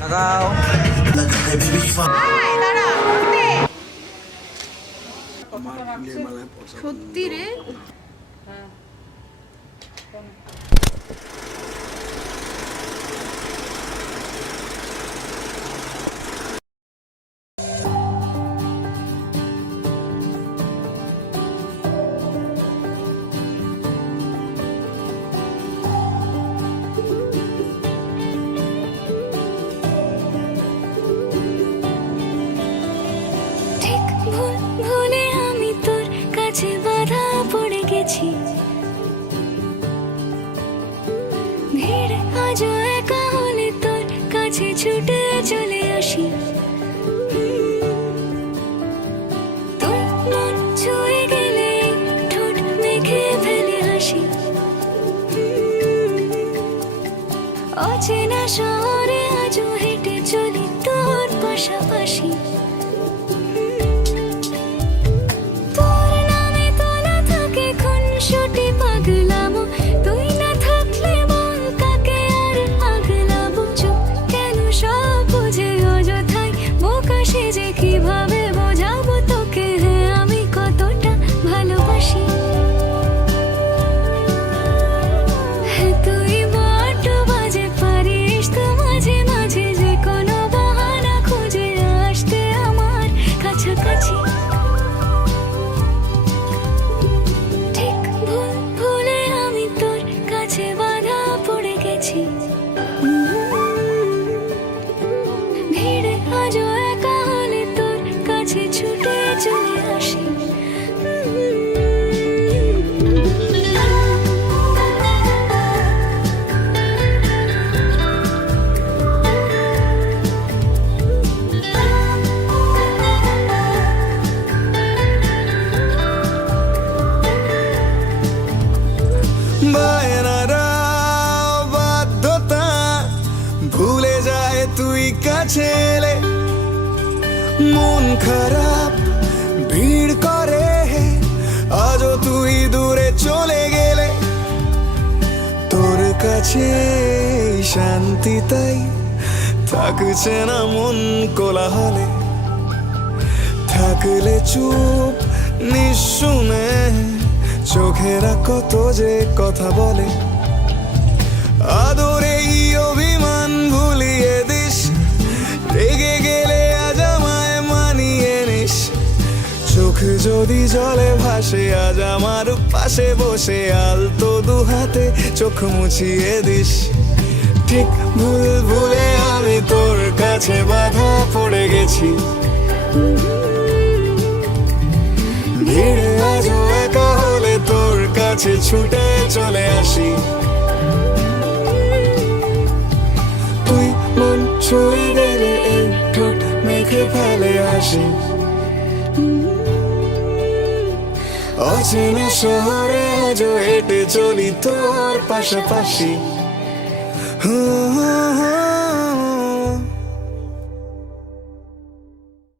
লাগাও। সত্যি রে। ঠিক ভুলে আমি তোর কাছে বাধা পড়ে গেছি, ভিড় আজও একা হলে তোর কাছে ছুটে চলে আসি। তুই মন ছুঁয়ে গেলে ঠোঁট মেখে ফেলে হাসি। অচেনা শহরে আজও হেঁটে চলি তোর পাশাপাশি। তোর নামে তোলা থাকে খুনসুটি পাগলামো, তুই না থাকলে বল কাকে আর আগলাবো। চুপ কেন সব বুঝে অযথাই বোকা সেজে কিভাবে বোঝাবো তোকে হ্যাঁ আমি কতটা ভালোবাসি। হ্যাঁ তুই বড্ড বাজে পারিস তো মাঝে মাঝে যে কোনো বাহানা খুঁজে আসতে আমার কাছাকাছি। ঠিক ভুলে আমি তোর কাছে বাধা পড়ে গেছি, ভিড়ে আজও একা হলে তোর কাছে ছুটে চলে আসি। বায়নারা বাধ্যতা ভুলে যায় তুই কাছে এলে, মন খারাপ ভিড় করে আজও তুই দূরে চলে গেলে। তোর কাছে শান্তি তাই থাকছে না মন কোলাহলে, থাকলে চুপ নিঃশুনে চোখেরা কত যে কথা বলে। আদরে এই অভিমান ভুলিয়ে দিস, রেগে গেলে আজ আমায় মানিয়ে নিস। চোখ যদি জলে ভাসে আজ আমার পাশে বসে আলতো দু হাতে চোখ মুছিয়ে দিস। ঠিক ভুলে আমি তোর কাছে বাধা পড়ে গেছি, ভিড়ে আজও একা হলে তোর কাছে ছুটে চলে আসি। তুই মন ছুঁয়ে গেলে এই ঠোঁট মেখে ফেলে হাসি। অচেনা শহরে আজও হেঁটে চলি তোর পাশাপাশি।